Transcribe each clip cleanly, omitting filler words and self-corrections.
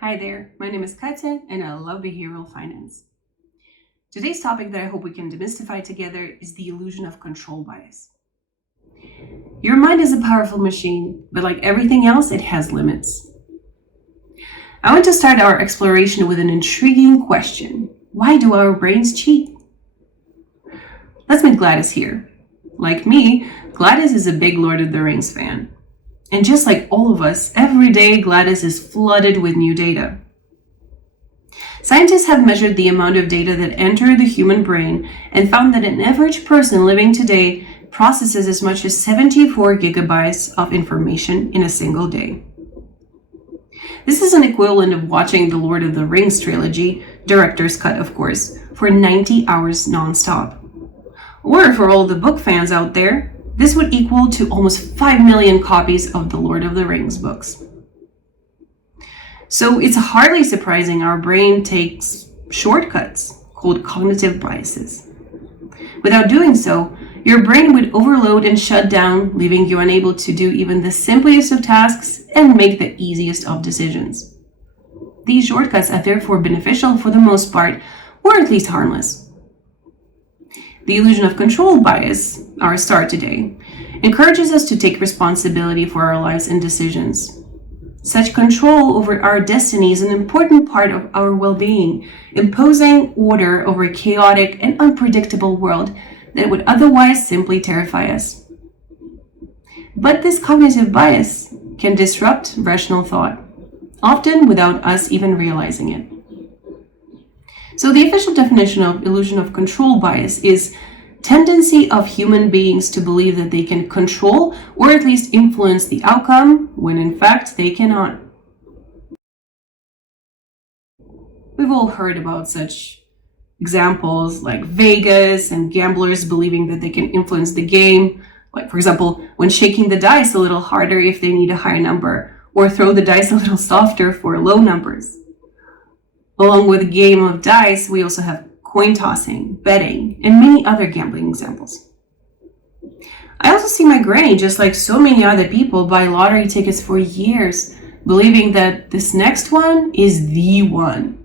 Hi there, my name is Katia and I love behavioral finance. Today's topic that I hope we can demystify together is the illusion of control bias. Your mind is a powerful machine, but like everything else, it has limits. I want to start our exploration with an intriguing question. Why do our brains cheat? Let's meet Gladys here. Like me, Gladys is a big Lord of the Rings fan. And just like all of us, every day Gladys is flooded with new data. Scientists have measured the amount of data that enter the human brain and found that an average person living today processes as much as 74 gigabytes of information in a single day. This is an equivalent of watching the Lord of the Rings trilogy, director's cut of course, for 90 hours nonstop. Or for all the book fans out there, this would equal to almost 5 million copies of the Lord of the Rings books. So it's hardly surprising our brain takes shortcuts called cognitive biases. Without doing so, your brain would overload and shut down, leaving you unable to do even the simplest of tasks and make the easiest of decisions. These shortcuts are therefore beneficial for the most part, or at least harmless. The illusion of control bias, our start today, encourages us to take responsibility for our lives and decisions. Such control over our destiny is an important part of our well-being, imposing order over a chaotic and unpredictable world that would otherwise simply terrify us. But this cognitive bias can disrupt rational thought, often without us even realizing it. So the official definition of illusion of control bias is tendency of human beings to believe that they can control or at least influence the outcome when in fact they cannot. We've all heard about such examples like Vegas and gamblers believing that they can influence the game, like for example, when shaking the dice a little harder if they need a high number, or throw the dice a little softer for low numbers. Along with a game of dice, we also have coin tossing, betting, and many other gambling examples. I also see my granny, just like so many other people, buy lottery tickets for years, believing that this next one is the one.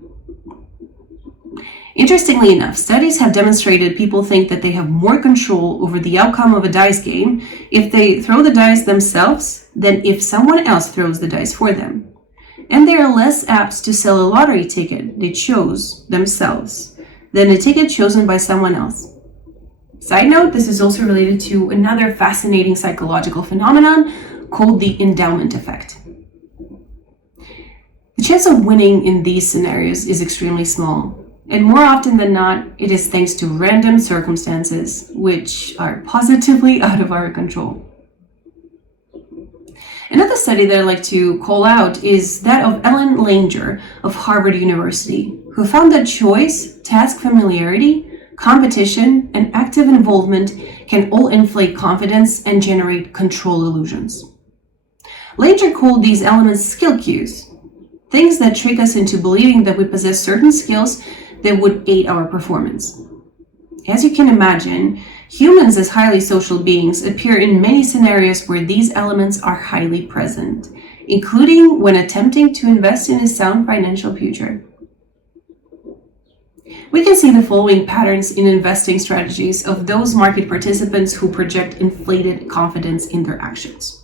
Interestingly enough, studies have demonstrated people think that they have more control over the outcome of a dice game if they throw the dice themselves than if someone else throws the dice for them. And they are less apt to sell a lottery ticket they chose themselves than a ticket chosen by someone else. Side note, this is also related to another fascinating psychological phenomenon called the endowment effect. The chance of winning in these scenarios is extremely small, and more often than not, it is thanks to random circumstances which are positively out of our control. Another study that I like to call out is that of Ellen Langer of Harvard University, who found that choice, task familiarity, competition, and active involvement can all inflate confidence and generate control illusions. Langer called these elements skill cues, things that trick us into believing that we possess certain skills that would aid our performance. As you can imagine, humans as highly social beings appear in many scenarios where these elements are highly present, including when attempting to invest in a sound financial future. We can see the following patterns in investing strategies of those market participants who project inflated confidence in their actions.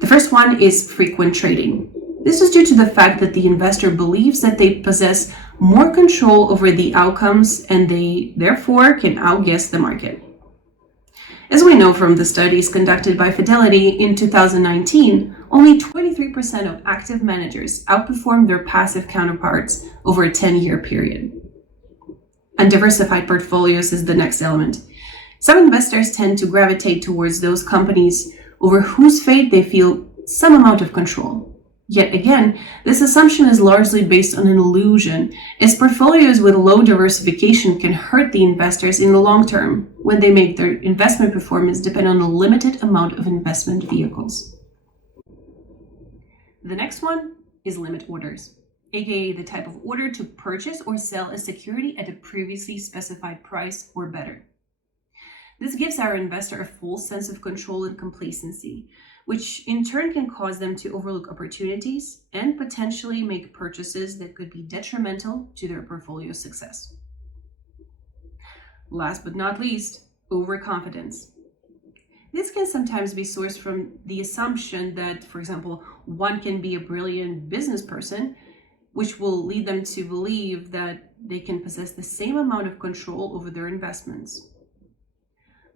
The first one is frequent trading. This is due to the fact that the investor believes that they possess more control over the outcomes and they therefore can outguess the market. As we know from the studies conducted by Fidelity in 2019, only 23% of active managers outperformed their passive counterparts over a 10-year period. Undiversified portfolios is the next element. Some investors tend to gravitate towards those companies over whose fate they feel some amount of control. Yet again, this assumption is largely based on an illusion, as portfolios with low diversification can hurt the investors in the long term when they make their investment performance depend on a limited amount of investment vehicles. The next one is limit orders, aka the type of order to purchase or sell a security at a previously specified price or better. This gives our investor a full sense of control and complacency, which in turn can cause them to overlook opportunities and potentially make purchases that could be detrimental to their portfolio success. Last but not least, overconfidence. This can sometimes be sourced from the assumption that, for example, one can be a brilliant business person, which will lead them to believe that they can possess the same amount of control over their investments.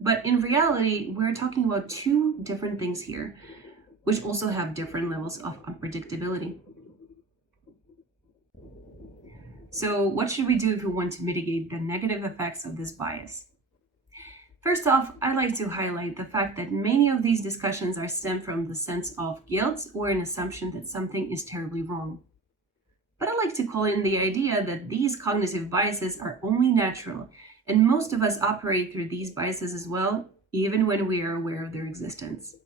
But in reality, we're talking about two different things here, which also have different levels of unpredictability. So, what should we do if we want to mitigate the negative effects of this bias? First off, I'd like to highlight the fact that many of these discussions are stemmed from the sense of guilt or an assumption that something is terribly wrong. But I like to call in the idea that these cognitive biases are only natural, and most of us operate through these biases as well, even when we are aware of their existence.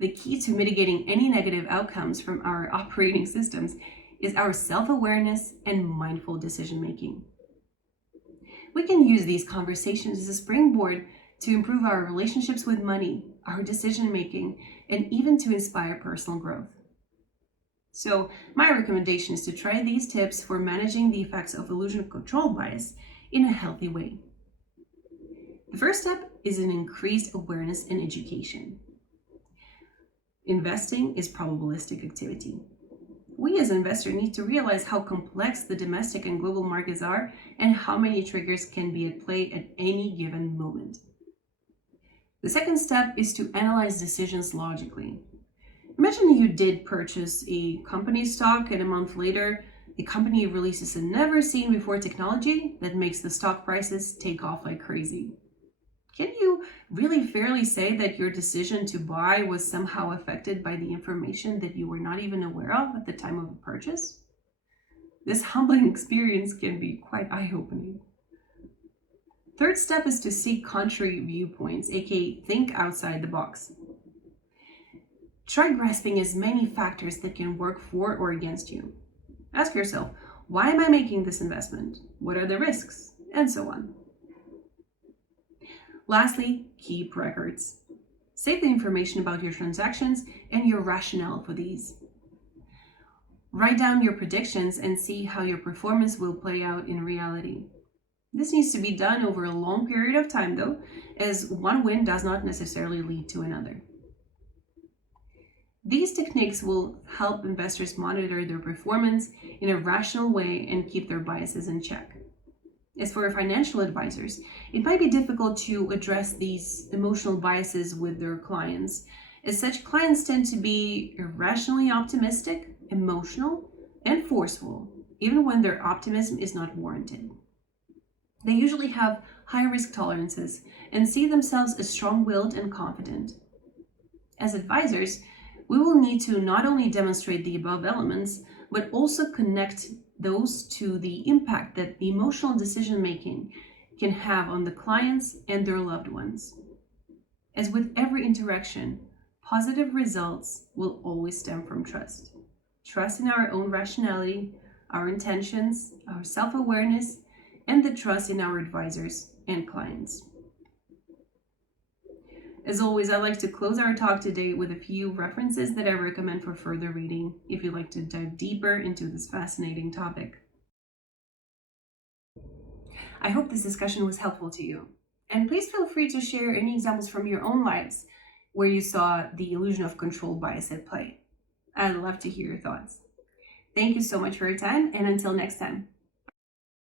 The key to mitigating any negative outcomes from our operating systems is our self-awareness and mindful decision-making. We can use these conversations as a springboard to improve our relationships with money, our decision-making, and even to inspire personal growth. So, my recommendation is to try these tips for managing the effects of illusion of control bias in a healthy way. The first step is an increased awareness and education. Investing is probabilistic activity. We as investors need to realize how complex the domestic and global markets are and how many triggers can be at play at any given moment. The second step is to analyze decisions logically. Imagine you did purchase a company stock and a month later, the company releases a never-seen-before technology that makes the stock prices take off like crazy. Can you really fairly say that your decision to buy was somehow affected by the information that you were not even aware of at the time of the purchase? This humbling experience can be quite eye-opening. Third step is to seek contrary viewpoints, aka think outside the box. Try grasping as many factors that can work for or against you. Ask yourself, why am I making this investment? What are the risks? And so on. Lastly, keep records. Save the information about your transactions and your rationale for these. Write down your predictions and see how your performance will play out in reality. This needs to be done over a long period of time though, as one win does not necessarily lead to another. These techniques will help investors monitor their performance in a rational way and keep their biases in check. As for financial advisors, it might be difficult to address these emotional biases with their clients, as such clients tend to be irrationally optimistic, emotional, and forceful, even when their optimism is not warranted. They usually have high risk tolerances and see themselves as strong-willed and confident. As advisors, we will need to not only demonstrate the above elements, but also connect those to the impact that the emotional decision-making can have on the clients and their loved ones. As with every interaction, positive results will always stem from trust. Trust in our own rationality, our intentions, our self-awareness, and the trust in our advisors and clients. As always, I'd like to close our talk today with a few references that I recommend for further reading if you'd like to dive deeper into this fascinating topic. I hope this discussion was helpful to you. And please feel free to share any examples from your own lives where you saw the illusion of control bias at play. I'd love to hear your thoughts. Thank you so much for your time, and until next time.